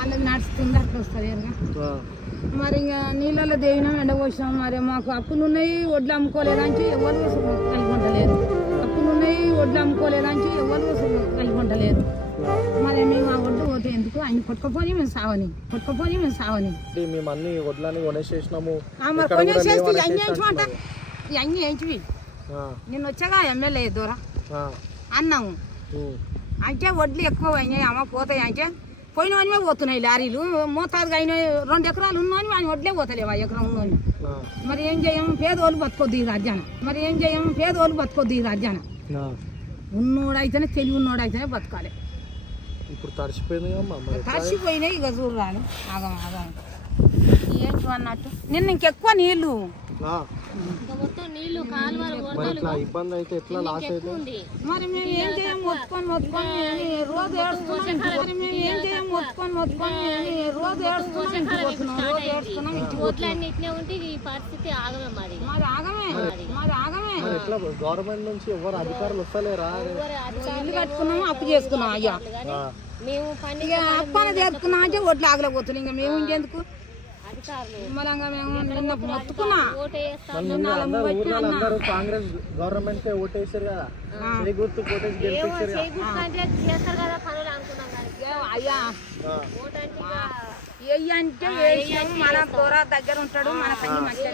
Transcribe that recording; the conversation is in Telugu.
అందుకు నడుస్తుంది అట్లా వస్తుంది మరి ఇంకా నీళ్ళలో దేవినాం ఎండపోసినాం. మరి మాకు అప్పులు ఉన్నాయి, వడ్లు అమ్ముకోలేదాంచి ఎవరు కలిగి ఉండలేదు. అప్పులు ఉన్నాయి, వడ్లు అమ్ముకోలేదాంచి ఎవరు కలిగి ఉండలేదు. మరి మేము ఆ వడ్లు పోతే ఎందుకు ఆయన కొట్టుకపోయి మేము సావని మేము అన్ని వడ్లని కొనేసేసినాము. మరి కొనేసేసి అన్ని వేయించమంట అన్ని వేయించి నిన్న వచ్చాగా ఎమ్మెల్యే దూర అన్నాము. అంటే వడ్లు ఎక్కువ అయినాయి అమ్మ పోతాయి. అంటే పోయినవనివే పోతున్నాయి లారీలు. మోతాదుగా అయిన 2 ఎకరాలు ఉన్నాయని ఆయన వడ్లే పోతలేవు. 1 ఎకరం ఉన్నోని మరి ఏం చేయము? పేదోళ్ళు బతుకొద్దు ఈ రాజ్యాన. ఉన్నోడైతేనే తెలివి ఉన్నోడైతేనే బతకాలి. ఇప్పుడు తడిసిపోయినాయి ఇక చూడరాను ఆగం ఏంటి అన్నట్టు. నిన్న ఇంకెక్కువ నీళ్ళు ఇబ్బంది అయితే ఎట్లా లాస్ అయితే మరి మేము ఏం చేయం? మొత్తుకొని రోజు ఏడుస్తున్నాం. గవర్నమెంట్ నుంచి ఎవరు అధికారులు వస్తలేరా? ఇల్లు కట్టుకున్నాము, అప్పు చేసుకున్నాం. అయ్యా అప్పన చేసుకున్నాం అంటే ఓట్లు ఆగలేకపోతున్నాం. ఇంకా మేము ఇంకెందుకు కాంగ్రెస్ గవర్నమెంట్ ఓటేసారు కదా, అయ్యా అంటే మన దూర దగ్గర ఉంటాడు, మన కన్నీ మంచిగా